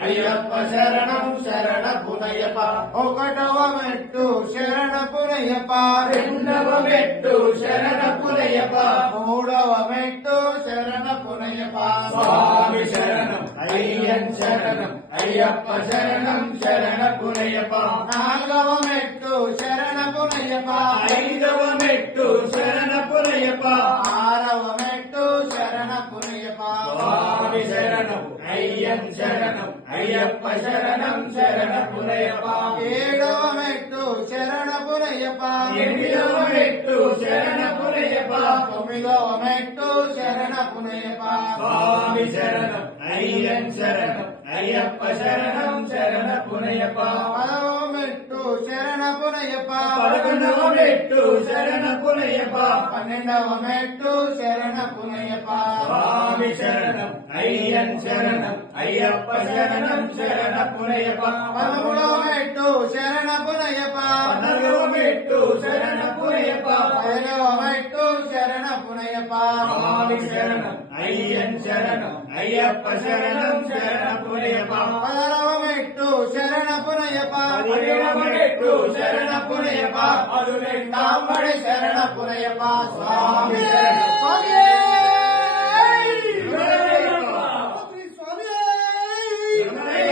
అయ్యప్ప శరణం శరణ పునయ్యప్ప ఒకటవ మెట్టు శరణ పునయ్యప్ప రెండవ మెట్టు శరణ పునయ్యప్ప మూడవ మెట్టు శరణ పునయ్యప్ప స్వామి శరణం అయ్యన్ శరణం అయ్యప్ప శరణం శరణ పునయ్యప్ప నాలుగవ మెట్టు శరణ పునయ్యప్ప ఐదవ మెట్టు శరణ పునయ్యప్ప ఆరవ మెట్టు శరణ పునయ్యప్ప స్వామి శరణం అయ్యన్ శరణం అయ్యప్ప శరణం శరణ పునయ్యప్ప ఏడవ మెట్టు శరణ పునయ్యప్ప ఎనిమిదవ మెట్టు శరణ పునయ్యప్ప తొమ్మిదవ మెట్టు శరణ పునయ్యప్ప స్వామి శరణం అయ్యన్ శరణం అయ్యప్ప శరణం శరణ పునయ్యప్ప పదవ మెట్టు శరణ పునయ్యప్ప పదకొండవ మెట్టు శరణ పునయ్యప్ప పన్నెండవ మెట్టు శరణ పునయ్యప్ప స్వామి శరణం అయ్యన్ శరణం అయ్యప్ప శరణం శరణ పునయ్యప్ప పదమూడవ మెట్టు శరణ పునయ్యప్ప పద్నాలుగవ మెట్టు శరణ పునయ్యప్ప పదిహేనవ మెట్టు శరణ పునయ్యప్ప స్వామి శరణం అయ్యన్ శరణం అయ్యప్ప శరణం శరణ పునయ్యప్ప పదహారవ మెట్టు శరణ పునయ్యప్ప పదిహేడవ మెట్టు శరణ పునయ్యప్ప పదునెట్టాంబడి శరణ పునయ్యప్ప స్వామి